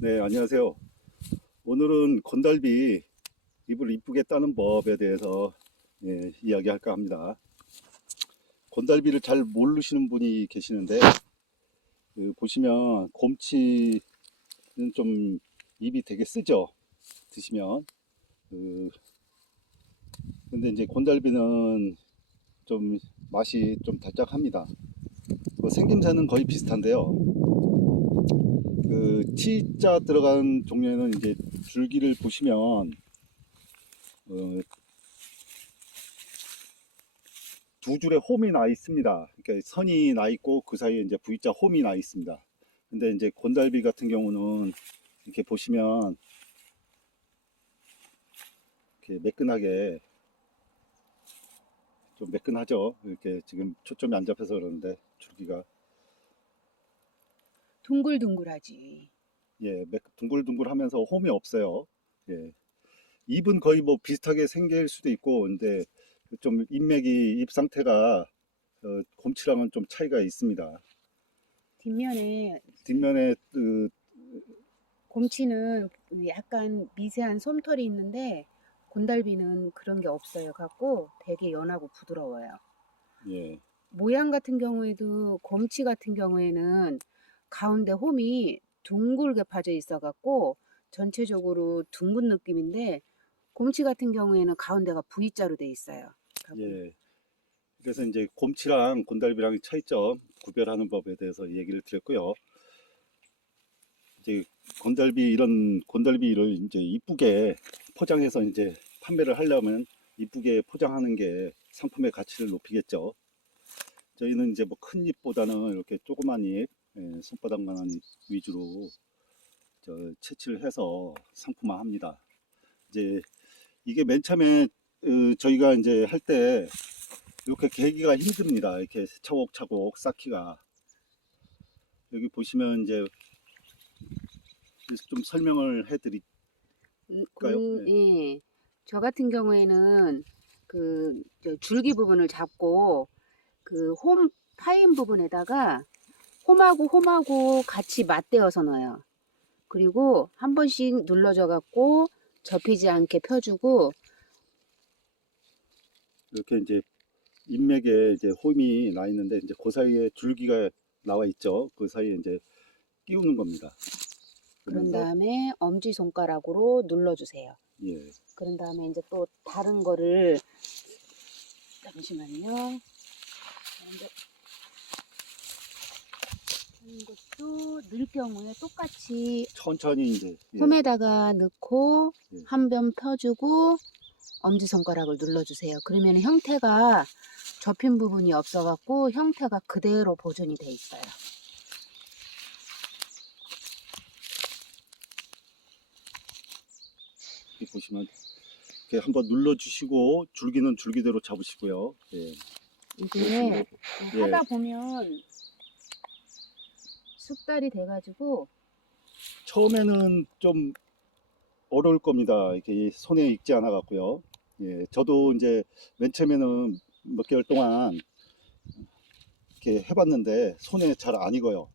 네, 안녕하세요. 오늘은 건달비 잎을 이쁘게 따는 법에 대해서 이야기할까 합니다. 건달비를 잘 모르시는 분이 계시는데 보시면 곰치는 좀 잎이 되게 쓰죠. 드시면. 그, 근데 이제 건달비는 좀 맛이 좀 달짝합니다. 생김새는 거의 비슷한데요. T자 들어간 종류에는 이제 줄기를 보시면 두 줄에 홈이 나 있습니다. 그러니까 선이 나 있고 그 사이에 이제 V자 홈이 나 있습니다. 근데 이제 곤달비 같은 경우는 이렇게 보시면 이렇게 매끈하게 좀 매끈하죠. 이렇게 지금 초점이 안 잡혀서 그러는데 줄기가 둥글둥글하지. 둥글둥글하면서 홈이 없어요. 예. 잎은 거의 뭐 비슷하게 생길 수도 있고, 근데 좀 잎맥이 잎 상태가 곰치랑은 좀 차이가 있습니다. 뒷면에 뒷면에 곰치는 약간 미세한 솜털이 있는데 곤달비는 그런 게 없어요. 갖고 되게 연하고 부드러워요. 예, 모양 같은 경우에도 곰치 같은 경우에는 가운데 홈이 둥글게 파져 있어 갖고 전체적으로 둥근 느낌인데 곰치 같은 경우에는 가운데가 V자로 돼 있어요. 갖고 예. 그래서 이제 곰치랑 곤달비랑 차이점 구별하는 법에 대해서 얘기를 드렸고요. 이제 이런 곤달비를 이제 이쁘게 포장해서 이제 판매를 하려면 이쁘게 포장하는 게 상품의 가치를 높이겠죠. 저희는 이제 뭐 큰 잎보다는 이렇게 조그만 잎, 손바닥만한 잎 위주로 채취를 해서 상품화합니다. 이제 이게 맨 처음에 저희가 이제 할 때 이렇게 계기가 힘듭니다. 이렇게 차곡차곡 쌓기가. 여기 보시면 이제 좀 설명을 해드릴까요? 네. 예. 저 같은 경우에는 저 줄기 부분을 잡고 그 홈 파인 부분에다가 홈하고 같이 맞대어서 넣어요. 그리고 한 번씩 눌러줘 갖고 접히지 않게 펴주고. 이렇게 이제 인맥에 이제 홈이 나 있는데 이제 그 사이에 줄기가 나와 있죠. 그 사이에 이제 끼우는 겁니다. 그런 그러면서 다음에 엄지손가락으로 눌러주세요. 예, 그런 다음에 이제 또 다른 거를, 잠시만요. 먼저 하는 것도 넣을 경우에 똑같이 천천히 이제 홈에다가 넣고 예. 한 번 펴주고 엄지손가락을 눌러주세요. 그러면 형태가 접힌 부분이 없어갖고 형태가 그대로 보존이 돼 있어요. 이렇게 보시면 이렇게 한번 눌러주시고 줄기는 줄기대로 잡으시고요. 예. 이게 예. 하다 보면 숙달이 돼가지고 처음에는 좀 어려울 겁니다. 이렇게 손에 익지 않아 갖고요. 예, 저도 이제 맨 처음에는 몇 개월 동안 이렇게 해봤는데 손에 잘 안 익어요.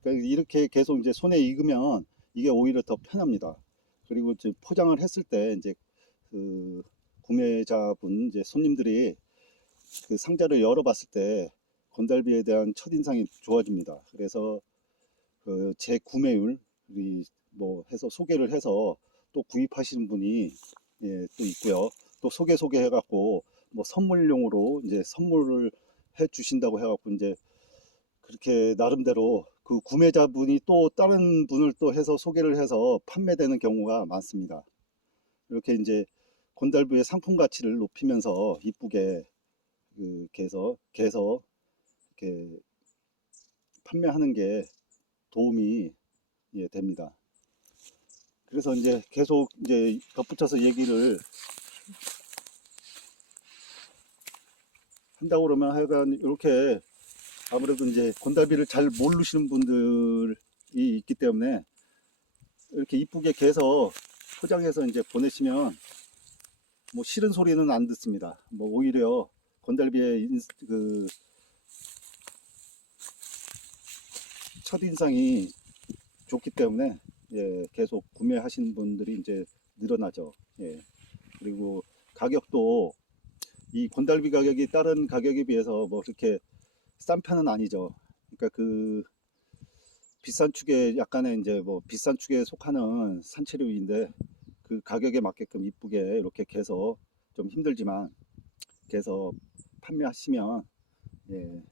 그러니까 이렇게 계속 이제 손에 익으면 이게 오히려 더 편합니다. 그리고 이제 포장을 했을 때 이제 그 구매자분 이제 손님들이 그 상자를 열어봤을 때 건달비에 대한 첫인상이 좋아집니다. 그래서 그 재구매율이 뭐 해서 소개를 해서 또 구입하시는 분이 또 있고요. 또 소개해갖고 뭐 선물용으로 이제 선물을 해 주신다고 해갖고 이제 그렇게 나름대로 그 구매자분이 또 다른 분을 또 해서 소개를 해서 판매되는 경우가 많습니다. 이렇게 이제 곤달부의 상품 가치를 높이면서 이쁘게 개서 이렇게 판매하는 게 도움이 됩니다. 그래서 이제 계속 이제 덧붙여서 얘기를 한다고 그러면 하여간 이렇게 아무래도 이제 곤달비를 잘 모르시는 분들이 있기 때문에 이렇게 이쁘게 개서 포장해서 이제 보내시면 뭐 싫은 소리는 안 듣습니다. 뭐 오히려 건달비의 그 첫인상이 좋기 때문에 예, 계속 구매하시는 분들이 이제 늘어나죠. 예. 그리고 가격도 이 곤달비 가격이 다른 가격에 비해서 뭐 그렇게 싼 편은 아니죠. 그러니까 그 비싼 축에 약간의 이제 뭐 비싼 축에 속하는 산채류인데 그 가격에 맞게끔 이쁘게 이렇게 개서 좀 힘들지만 개서 판매하시면 예,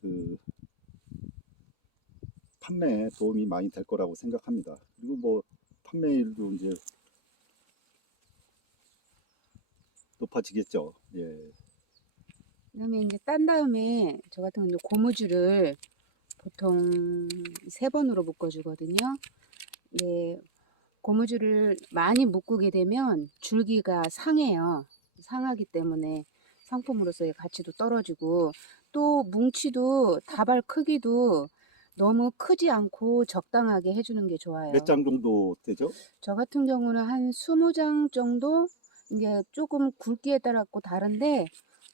그 판매에 도움이 많이 될 거라고 생각합니다. 그리고 뭐 판매율도 이제 높아지겠죠. 예. 그다음에 이제 딴 다음에 저 같은 경우는 고무줄을 보통 3번으로 묶어주거든요. 네, 고무줄을 많이 묶게 되면 줄기가 상해요. 상하기 때문에 상품으로서의 가치도 떨어지고 또 뭉치도 다발 크기도 너무 크지 않고 적당하게 해주는 게 몇 좋아요. 장 정도 되죠? 저 같은 경우는 한 20장 정도 이게 조금 굵기에 따라 다른데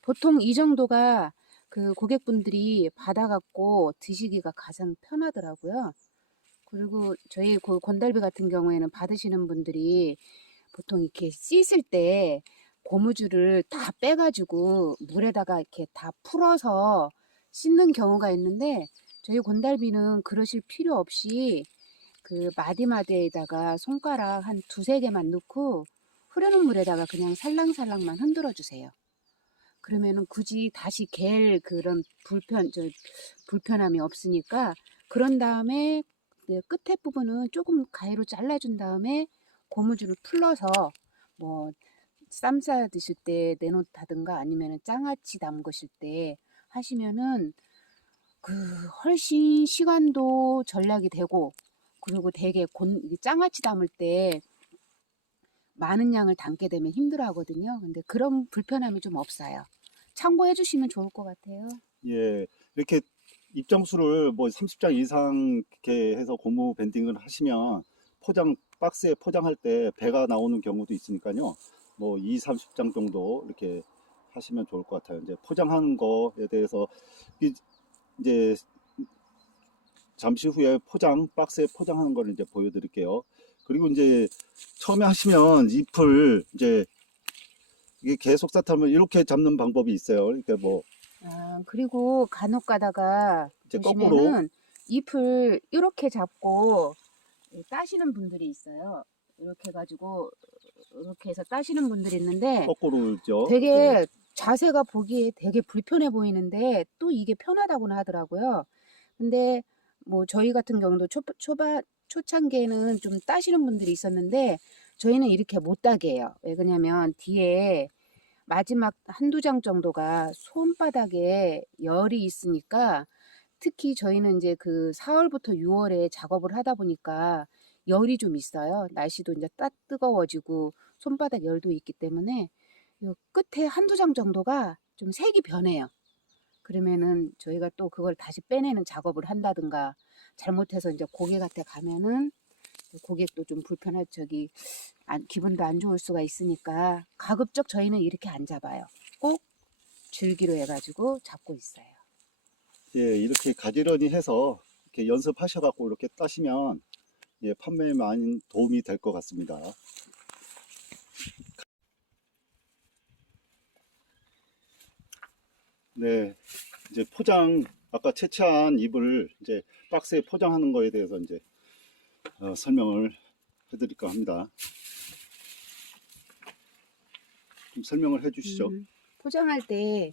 보통 이 정도가 그 고객분들이 받아갖고 드시기가 가장 편하더라고요. 그리고 저희 그 건달비 같은 경우에는 받으시는 분들이 보통 이렇게 씻을 때 고무줄을 다 빼가지고 물에다가 이렇게 다 풀어서 씻는 경우가 있는데 저희 곤달비는 그러실 필요 없이 그 마디마디에다가 손가락 한 2~3개만 넣고 흐르는 물에다가 그냥 살랑살랑만 흔들어 주세요. 그러면은 굳이 다시 갤 그런 불편함이 없으니까 그런 다음에 네, 끝에 부분은 조금 가위로 잘라준 다음에 고무줄을 풀러서 뭐 쌈 싸 드실 때 내놓다든가 아니면은 장아찌 담그실 때 하시면은 그 훨씬 시간도 절약이 되고 그리고 되게 장아찌 담을 때 많은 양을 담게 되면 힘들어 하거든요. 근데 그런 불편함이 좀 없어요. 참고해 주시면 좋을 것 같아요. 예. 이렇게 입장수를 뭐 30장 이상 이렇게 해서 고무 밴딩을 하시면 박스에 포장할 때 배가 나오는 경우도 있으니까요. 뭐 2, 30장 정도 이렇게 하시면 좋을 것 같아요. 이제 포장하는 거에 대해서 이제 잠시 후에 박스에 포장하는 걸 이제 보여드릴게요. 그리고 이제 처음에 하시면 잎을 이제 이게 계속 쌓다면 이렇게 잡는 방법이 있어요. 그러니까 뭐 그리고 간혹 가다가 이제 거꾸로 보시면은 잎을 이렇게 잡고 따시는 분들이 있어요. 이렇게 해가지고 이렇게 해서 따시는 분들이 있는데 거꾸로죠. 네. 되게 자세가 보기에 되게 불편해 보이는데 또 이게 편하다고는 하더라고요. 근데 뭐 저희 같은 경우도 초창기에는 좀 따시는 분들이 있었는데 저희는 이렇게 못 따게 해요. 왜 그러냐면 뒤에 마지막 한두 장 정도가 손바닥에 열이 있으니까 특히 저희는 이제 그 4월부터 6월에 작업을 하다 보니까 열이 좀 있어요. 날씨도 이제 뜨거워지고 손바닥 열도 있기 때문에 요 끝에 한두 장 정도가 좀 색이 변해요. 그러면은 저희가 또 그걸 다시 빼내는 작업을 한다든가 잘못해서 이제 고객한테 가면은 고객도 좀 불편할 기분도 안 좋을 수가 있으니까 가급적 저희는 이렇게 안 잡아요. 꼭 줄기로 해가지고 잡고 있어요. 예, 이렇게 가지런히 해서 이렇게 연습하셔갖고 이렇게 따시면 예, 판매에 많은 도움이 될 것 같습니다. 네, 이제 아까 채취한 잎을 이제 박스에 포장하는 거에 대해서 이제 설명을 해드릴까 합니다. 좀 설명을 해주시죠. 포장할 때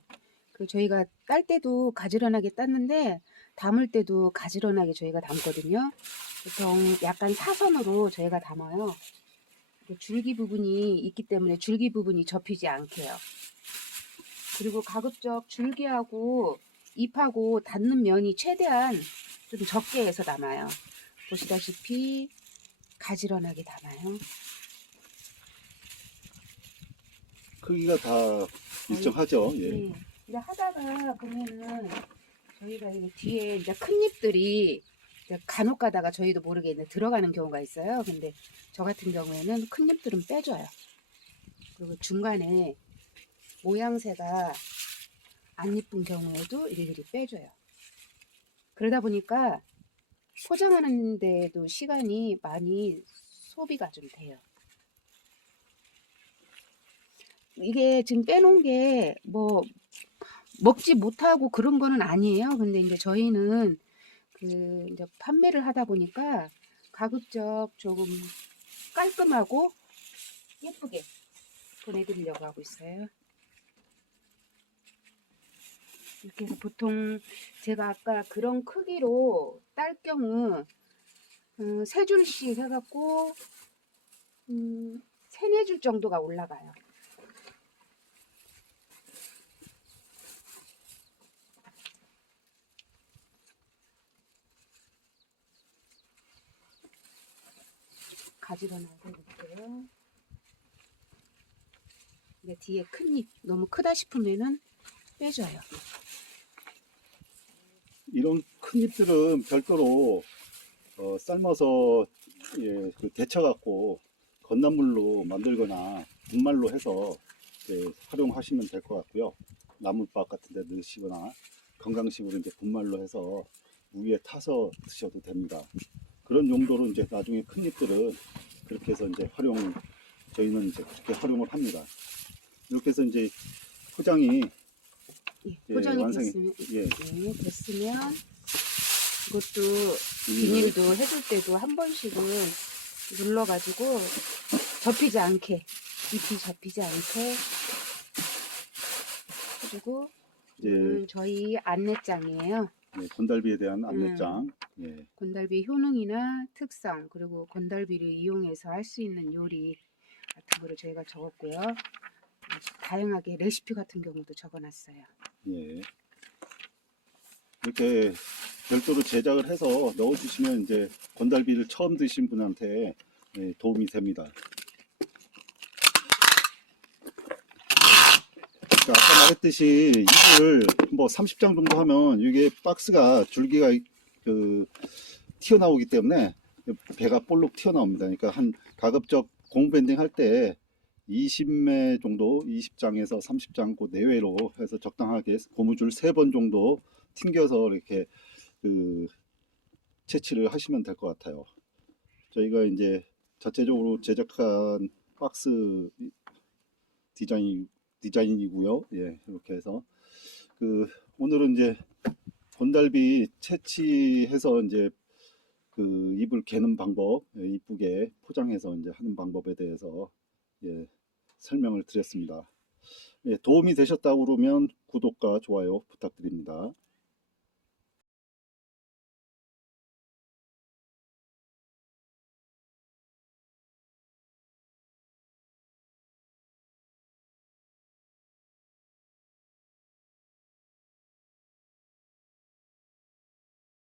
저희가 딸 때도 가지런하게 땄는데 담을 때도 가지런하게 저희가 담거든요. 보통 약간 사선으로 저희가 담아요. 줄기 부분이 있기 때문에 줄기 부분이 접히지 않게요. 그리고 가급적 줄기하고 잎하고 닿는 면이 최대한 좀 적게 해서 담아요. 보시다시피 가지런하게 담아요. 크기가 다 일정하죠. 예. 네. 근데 하다가 보면은 저희가 이 뒤에 이제 큰 잎들이 이제 간혹 가다가 저희도 모르게 이제 들어가는 경우가 있어요. 근데 저 같은 경우에는 큰 잎들은 빼줘요. 그리고 중간에 모양새가 안 예쁜 경우에도 이리저리 빼줘요. 그러다 보니까 포장하는 데도 시간이 많이 소비가 좀 돼요. 이게 지금 빼놓은 게 뭐 먹지 못하고 그런 거는 아니에요. 근데 이제 저희는 그 이제 판매를 하다 보니까 가급적 조금 깔끔하고 예쁘게 보내드리려고 하고 있어요. 이렇게 해서 보통 제가 아까 그런 크기로 딸 경우 세 줄씩 해갖고 세네 줄 정도가 올라가요. 가지런하게 이렇게요. 근데 뒤에 큰 잎 너무 크다 싶으면은 빼줘요. 이런 큰 잎들은 별도로 삶아서 예, 그 데쳐갖고 건나물로 만들거나 분말로 해서 활용하시면 될 것 같고요. 나물밥 같은 데 넣으시거나 건강식으로 이제 분말로 해서 위에 타서 드셔도 됩니다. 그런 용도로 이제 나중에 큰 잎들은 그렇게 해서 이제 저희는 이제 그렇게 활용을 합니다. 이렇게 해서 이제 포장이 포장이 완성이 됐으면, 예. 네, 됐으면 이것도 비닐도 해줄 때도 한 번씩은 눌러가지고 접히지 않게, 잎이 접히지 않게 해주고, 저희 안내장이에요. 예, 건달비에 대한 안내장. 예. 건달비 효능이나 특성, 그리고 건달비를 이용해서 할 수 있는 요리 같은 거를 저희가 적었고요. 다양하게 레시피 같은 경우도 적어놨어요. 예. 이렇게 별도로 제작을 해서 넣어주시면 이제 건달비를 처음 드신 분한테 도움이 됩니다. 아까 말했듯이 이걸 뭐 30장 정도 하면 이게 박스가 줄기가 그 튀어나오기 때문에 배가 볼록 튀어나옵니다. 그러니까 한 가급적 공밴딩 할 때 20매 정도, 20장에서 30장 그 내외로 해서 적당하게 고무줄 3번 정도 튕겨서 이렇게 그 채취를 하시면 될 것 같아요. 저희가 이제 자체적으로 제작한 박스 디자인이고요. 예, 이렇게 해서 오늘은 이제 건달비 채취해서 이제 그 잎을 개는 방법, 이쁘게 포장해서 이제 하는 방법에 대해서 설명을 드렸습니다. 도움이 되셨다고 그러면 구독과 좋아요 부탁드립니다.